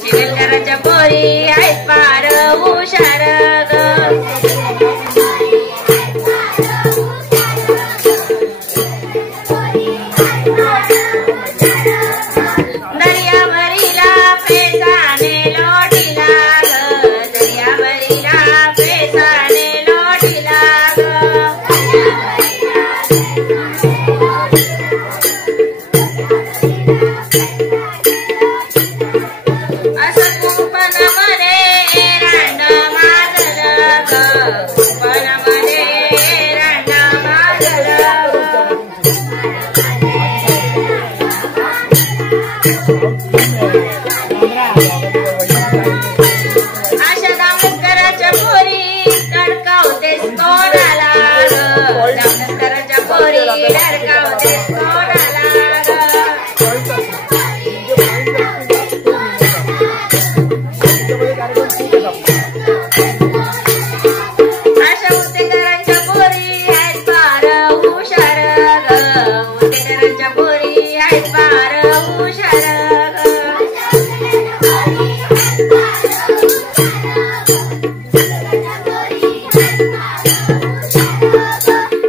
चिवेलकराच्या पोरी आहेत फार हुशार ग दर्यावरीला पेसाने लोटीला ग दर्यावरीला पेसाने लोटीला ग अशा दामोदराच्या पोरी धडकावतेस कोणाला ग दामोदराच्या पोरी धडकावतेस कोणाला ग अशा उतेकरांच्या पोरी आहेत फार हुशार ग उतेकरांच्या पोरी आहेत फार हुशार ग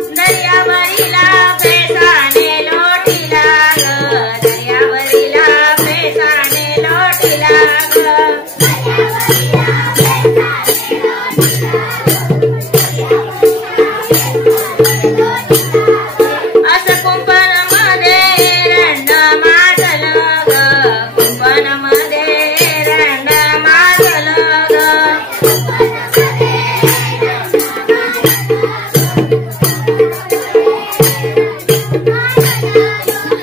दर्यावरीला पेसाने लोटीला ग दर्यावरीला पेसाने लोटीला ग असं कुंपणामध्ये रंड माजलं ग कुंपणामध्ये रंड माजलं ग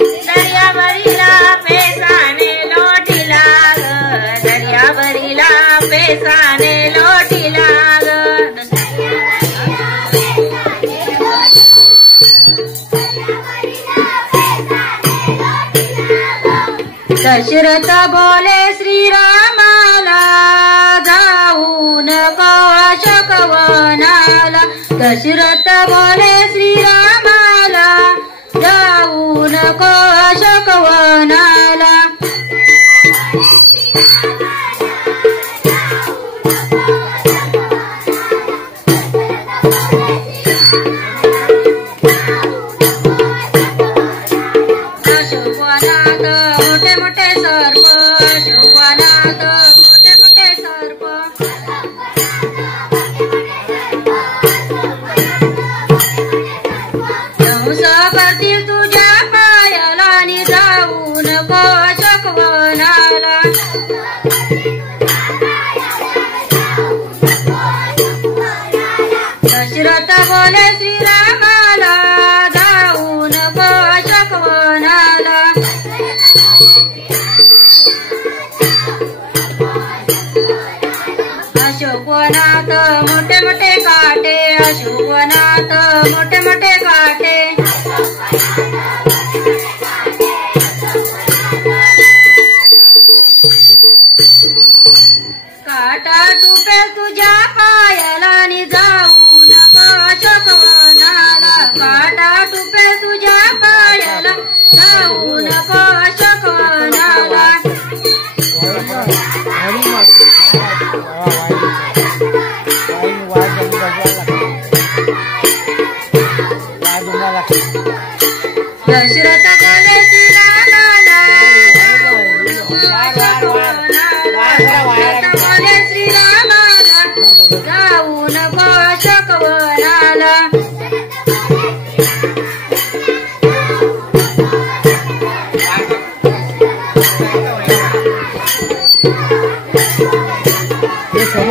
दर्यावरीला पेसाने लोटीला ग दर्यावरीला पेसाने लोटीला ग दशरथ बोले श्रीरामाला जाऊ नको अशोकवनाला दशरथ बोले श्रीरामाला जाऊ नको अशोकवनाला मोठे मोठे सर्प अशोकवनात मोठे मोठे सर्प कंस करतील तुझ्या पायाला आणि जाऊ नको अशोकवनाला दशरथ बोले श्रीरामाला जाऊ नको अशोकवनाला अशोकवनात मोठे मोठे काटे अशोकवनात मोठे मोठे काटे काटा टुपे तुझ्या पायाला आणि जाऊ नको अशोकवनाला काटा टुपे तुझ्या पायाला जाऊ नको अशोकवनाला दशरथ बोले श्रीरामाला दशरथ बोले श्रीरामाला जाऊ नको अशोकवनाला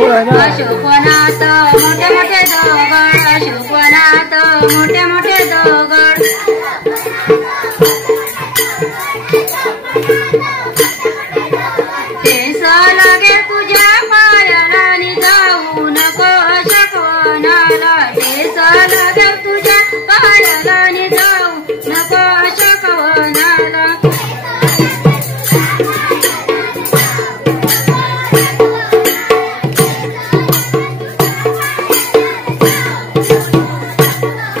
अशोकवनात मोठे मोठे दगड अशोकवनात मोठे मोठे दगड तेस लागे तुझ्या पायाला आणि जाऊ नको अशोकवनाला तेस लागे तुझ्या पायाला आणि जाऊ नको अशोकवनाला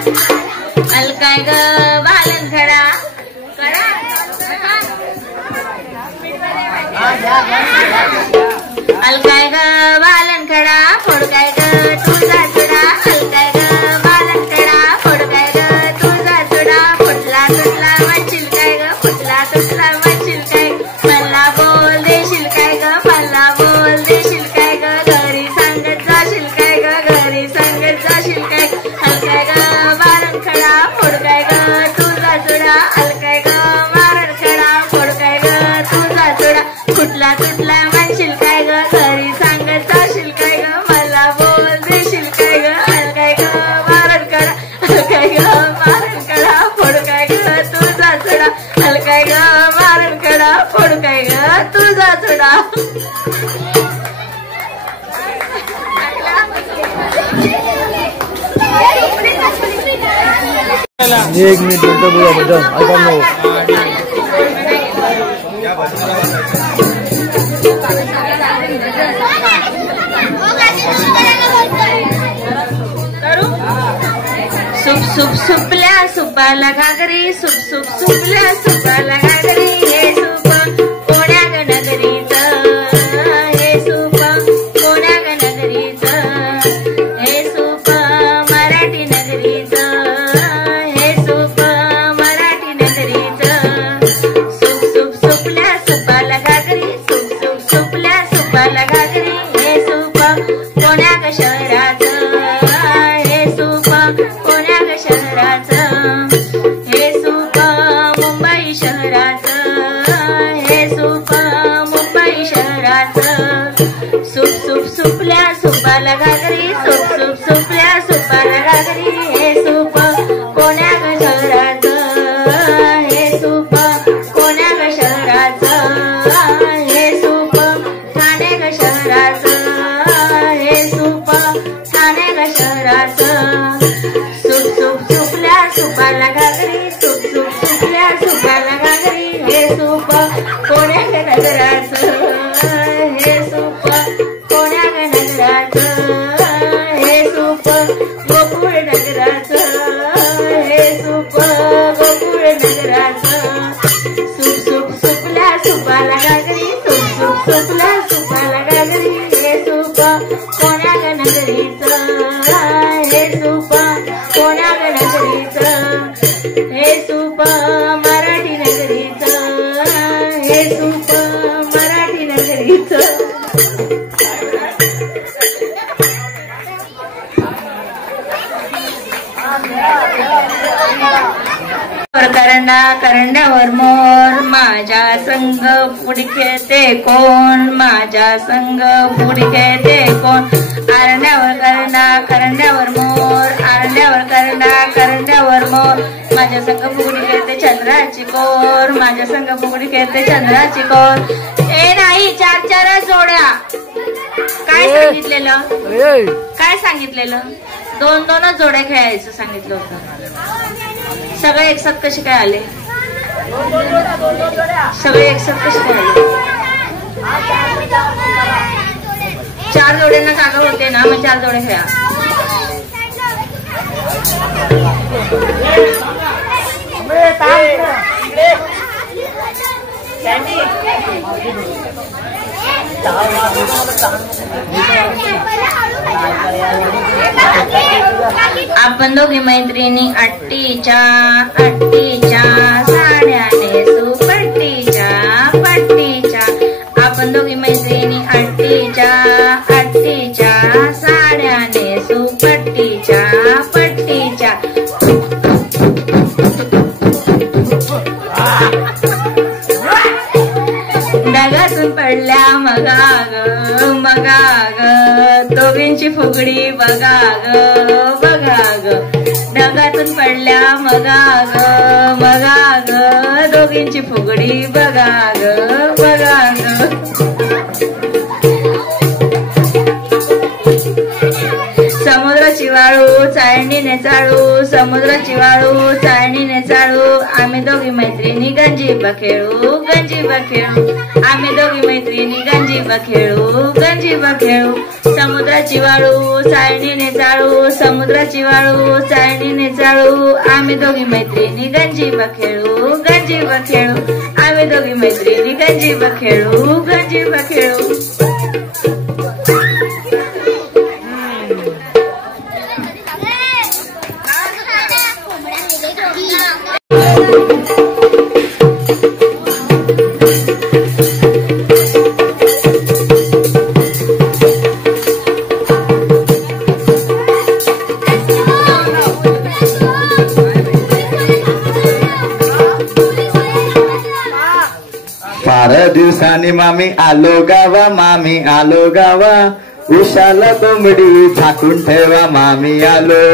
अलकाय ग बालन खडा कडा अलकाय ग बालन खडा फोडकाय ग तुझा चुडा अलकाय ग बालन खडा फोडकाय ग तुझा चुडा फुटला तुटला म्हणशील काय ग फुटला तुटला म्हणशील काय मला बोल देशील काय ग मला बोल देशील काय ग घरी सांगत जाशील काय ग घरी सांगत जाशील काय अलकाय ग बालन खडा फोडकाय ग तुझा चुडा अलकाय ग बालन खडा फोडकाय ग तुझा चुडा फुटला तुटला म्हणशील काय ग घरी सांगत जाशील काय ग मला बोल देशील काय ग अलकाय ग बालन खडा अलकाय ग बालन खडा फोडकाय ग तुझा चुडा अलकाय ग बालन खडा फोडकाय ग तुझा चुडा एक मिनिट बोलतो बुवा बदल ऐका नो सुप सुप सुपल्या सुपाला घागरी सुप सुप सुपल्या सुपाला घागरी हे सुप कोण्या ग नगरीचं हे सुप कोण्या ग नगरीचं हे सुप मराठी नगरीचं हे सुप मराठी नगरीचं सुप सुप सुपल्या सुपाला घागरी सुप सुप सुपल्या सुपाला घागरी हे सुप कोण्या ग शहराचं हे सुप कोण्या ग शहराचं हे सुप मुंबई शहराचं हे सुप मुंबई शहराचं सुप सुप सुपल्या सुपाला घागरी सुप सुप सुपल्या सुपाला घागरी हे सुप कोण्या ग शहराचं हे सुप कोण्या ग शहराचं हे सुप ठाणे ग शहराचं हे सुप ठाणे ग शहराचं सुप सुप सुपल्या सुपाला घागरी सुप सुप सुपल्या सुपाला घागरी हे सुप कोण्या ग नगराचं हे सुप कोण्या ग नगराचं हे सुप गोकुळ नगराचं हे सुप गोकुळ नगराचं सुप सुप सुपल्या सुपाला घागरी सुप सुप सुपल्या सुपाला घागरी हे सुप कोण्या ग नगरीचं हे सुप कोण्या ग नगरीचं हे सुप मराठी नगरीचं आहे सूप मराठी नगरीच. करंड्यावर मोर माझ्या संग पुढे खेळते कोण, माझ्या संग पुढे खेळते कोण. करंड्यावर मोर, आरंड्यावर करंड्यावर मोर. माझ्या संग फुगडी खेळते चंद्राची कोर, माझ्या संग फुगडी खेळते चंद्राची कोर. ए नाही, 4 जोड्या. काय सांगितलेलं 2 जोड्या खेळायचं सांगितलं होतं. सगळे एकसाथ कसे काय आले? सगळे एकसाथ कसे काय आले? 4 जोड्यांना जागा होते ना, मग 4 जोड्या खेळा. आपण दोघी मैत्रिणी अट्टीच्या साड्या नेसू पट्टीच्या. आपण दोघी मैत्रिणी अट्टीच्या साड्या नेसू पट्टीच्या. ढगातून पडल्या मगाग दोघींची फुगडी बघाग. ढगातून पडल्या मगाग दोघींची फुगडी बघाग. समुद्राची वाळू चाळणीने चाळू. आम्ही दोघी मैत्रिणी गंजीबा खेळू. आम्ही दोघी मैत्रिणी गंजीबा खेळू. समुद्राची वाळू चाळणीने चाळू. आम्ही दोघी मैत्रिणी गंजीबा खेळू. आम्ही दोघी मैत्रिणी गंजीबा खेळू. फार दिवसांनी मामी आलो गावा. उशाला कोंबडी झाकून ठेवा मामी आलो.